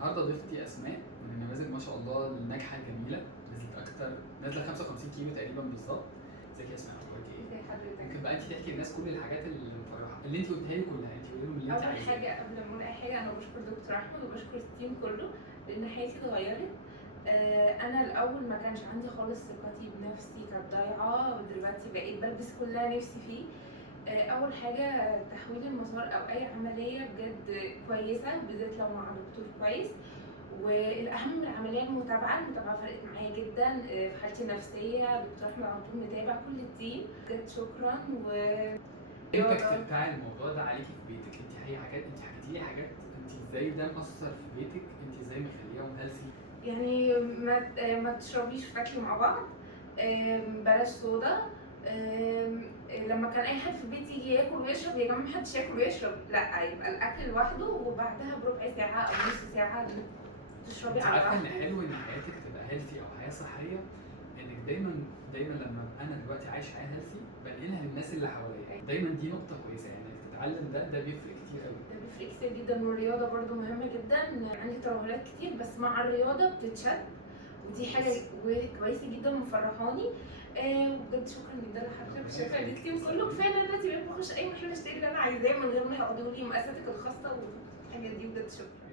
النهارده ضيفتي اسماء من النماذج ما شاء الله الناجحه الجميله، نازله 55 كيلو تقريبا بالظبط. ازيك يا اسماء، اخبارك ايه؟ ازي حضرتك؟ ممكن بقى انت تحكي للناس كل الحاجات المفرحه اللي انت قلتها لي كلها، انت قولي لهم اللي انت اول عايزاه. حاجه قبل ما اقول اي حاجه انا بشكر دكتور احمد وبشكر التيم كله لان حياتي اتغيرت. انا الاول ما كانش عندي خالص ثقتي بنفسي، كانت ضايعه، ودلوقتي بقيت بلبس كلها نفسي فيه. اول حاجه تحويل المسار او اي عمليه بجد كويسه بالذات لو مع دكتور كويس. والاهم من العمليه المتابعه فرقت معايا جدا في حالتي النفسيه. دكتور احمد على طول متابع كل التيم، بجد شكرا. الامباكت بتاع الموضوع ده عليكي في بيتك، انت هي حاجات انت حكيتي لي حاجات، انت ازاي ده مأثر في بيتك، انت ازاي مخليهم هيلثي؟ يعني ما تشربيش وتاكلي مع بعض، بلاش صودا. لما كان اي حد في البيت يجي ياكل ويشرب، يا جماعه محدش ياكل ويشرب، لا يبقى الاكل لوحده وبعدها بربع ساعه او نص ساعه تشربي انت على عارفه ان راحتك. حلو ان حياتك تبقى هيلثي او حياه صحيه، انك دايما لما انا دلوقتي عايش حياه هيلثي بنقلها للناس اللي حواليا، دايما دي نقطه كويسه، يعني انك تتعلم ده بيفرق كتير قوي. ده بيفرق كتير جدا، والرياضه برضو مهمه جدا. عندي ترهلات كتير بس مع الرياضه بتتشد، ودي حاجه كويسه جدا ومفرحاني. وبجد شكرا جدا لحضرتك وشكرا للتيم كله. كفايه ان انا دلوقتي بقيت بخش اي محل اشتري اللي انا عايزاه من غير ما يقعدوا لي مقاساتك الخاصه والحاجات دي، بجد شكرا.